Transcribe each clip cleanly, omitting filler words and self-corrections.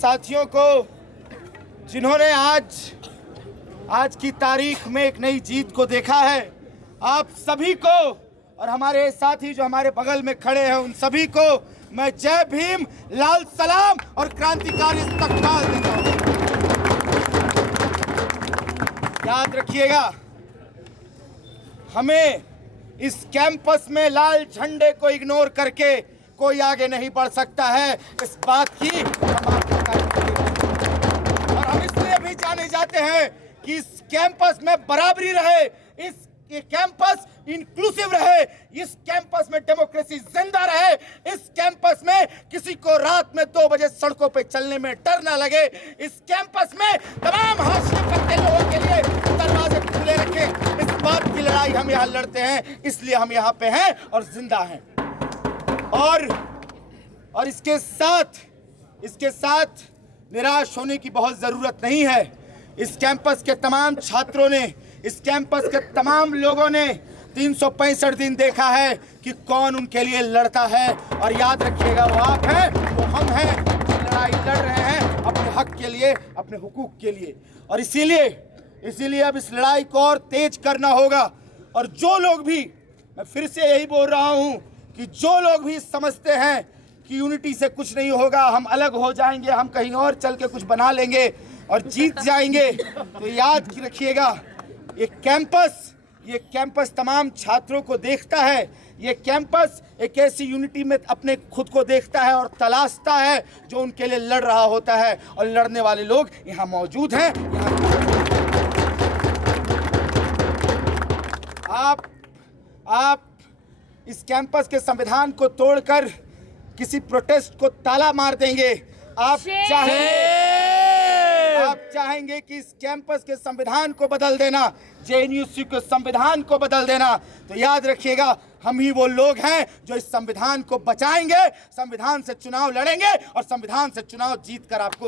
साथियों को जिन्होंने आज की तारीख में एक नई जीत को देखा है, आप सभी को और हमारे साथी जो हमारे बगल में खड़े हैं उन सभी को मैं जय भीम, लाल सलाम और क्रांतिकारी इस्तकबाल देता हूं। याद रखिएगा, हमें इस कैंपस में लाल झंडे को इग्नोर करके कोई आगे नहीं बढ़ सकता है। इस बात की हम आपको तारीफ देंगे और हम इसलिए भी जाने जाते हैं कि इस कैंपस में बराबरी रहे, ये कैंपस इंक्लूसिव रहे, इस कैंपस में डेमोक्रेसी जिंदा रहे, इस कैंपस में किसी को रात में 2 बजे सड़कों पे चलने में डर ना लगे, इस कैंपस में तमाम हाशिए पर के लोगों के लिए दरवाजे खुले रखें। इस बात की लड़ाई हम यहाँ लड़ते हैं, इसलिए हम यहाँ पे हैं और जिंदा हैं। और इसके साथ निराश होने की बहुत जरूरत नहीं है। इस कैंपस के तमाम छात्रों ने, इस कैंपस के तमाम लोगों ने 365 दिन देखा है कि कौन उनके लिए लड़ता है। और याद रखिएगा, वो आप हैं, वो हम हैं, जो लड़ाई लड़ रहे हैं अपने हक के लिए, अपने हुकूक के लिए। और इसीलिए अब इस लड़ाई को और तेज करना होगा। और जो लोग भी, मैं फिर से यही बोल रहा हूं कि जो लोग भी समझते हैं कि यूनिटी से कुछ नहीं होगा, हम अलग हो जाएंगे, हम कहीं और चल के कुछ बना लेंगे और जीत जाएंगे, तो याद रखिएगा, ये कैंपस तमाम छात्रों को देखता है। ये कैंपस एक ऐसी यूनिटी में अपने खुद को देखता है और तलाशता है जो उनके लिए लड़ रहा होता है। और लड़ने वाले लोग यहाँ मौजूद हैं। आप इस कैंपस के संविधान को तोड़कर किसी प्रोटेस्ट को ताला मार देंगे। आप चाहेंगे कि इस कैंपस के संविधान को बदल देना, जेएनयू के संविधान को बदल देना, तो याद रखिएगा, हम ही वो लोग हैं जो इस संविधान को बचाएंगे, संविधान से चुनाव लड़ेंगे और संविधान से चुनाव जीतकर आपको।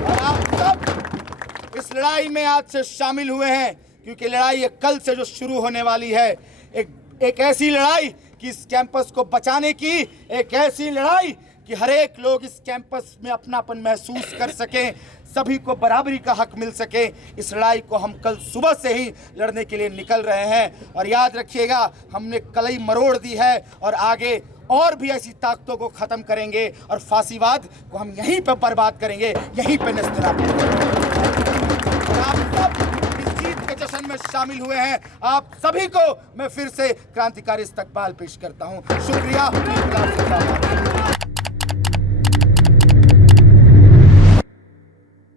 और आप सब इस लड़ाई में आज से शामिल हुए हैं, क्योंकि लड़ाई ये कल से जो शुरू होने वाली है, एक ऐसी लड़ाई कि इस कैंपस को बचाने की, एक ऐसी लड़ाई कि हर एक लोग इस कैंपस में अपनापन महसूस कर सकें, सभी को बराबरी का हक मिल सके। इस लड़ाई को हम कल सुबह से ही लड़ने के लिए निकल रहे हैं। और याद रखिएगा, हमने कलई मरोड़ दी है और आगे और भी ऐसी ताकतों को ख़त्म करेंगे और फांसीवाद को हम यहीं पर बर्बाद करेंगे, यहीं पर नेस्तनाबूद करेंगे। आप सब इस जीत के जश्न में शामिल हुए हैं, आप सभी को मैं फिर से क्रांतिकारी इस्तकबाल पेश करता हूँ। शुक्रिया।